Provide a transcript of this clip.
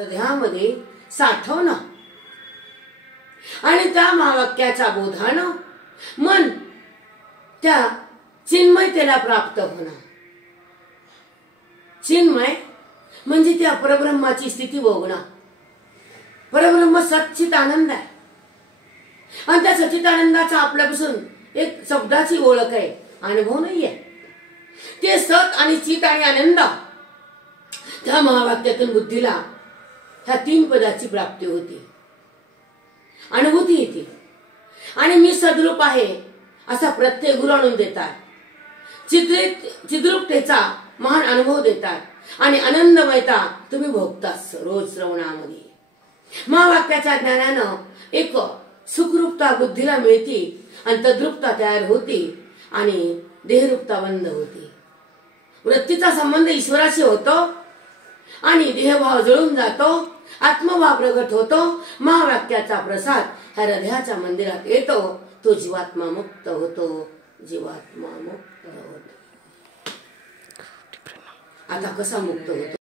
हृदयामध्ये साठवणं आणि त्या महावाक्याच्या बोधानं मन त्या चिन्मयतेला प्राप्त होणं। चिन्मय म्हणजे त्या परब्रह्माची स्थिती भोगणं। परब्रह्म सच्चित आनंद आहे आणि त्या सच्चित आनंदाचा आपल्यापासून एक शब्दाची ओळख आहे, अनुभव नाहीये। ते सत आणि चित आणि आनंद त्या महावाक्यातून बुद्धीला ह्या तीन पदाची प्राप्ती होती, अनुभूती येते आणि मी सद्रूप आहे असा प्रत्यय गुरु आणून देतात। चिद्रूपतेचा महान अनुभव देतात आणि आनंदमयता तुम्ही भोगतात रोज श्रवणामध्ये। महावाक्याच्या ज्ञानानं एक सुखरूपता बुद्धीला मिळते आणि तद्रूपता तयार होते आणि देहरूपता बंद होते। वृत्तीचा संबंध ईश्वराशी होतो आणि देहभाव जळून जातो, आत्मभाव प्रगट होतो। महावाक्याचा प्रसाद ह्या हृदयाच्या मंदिरात येतो, तो जीवात्मा मुक्त होतो, जीवात्मा मुक्त होतो। आता कसा मुक्त होतो?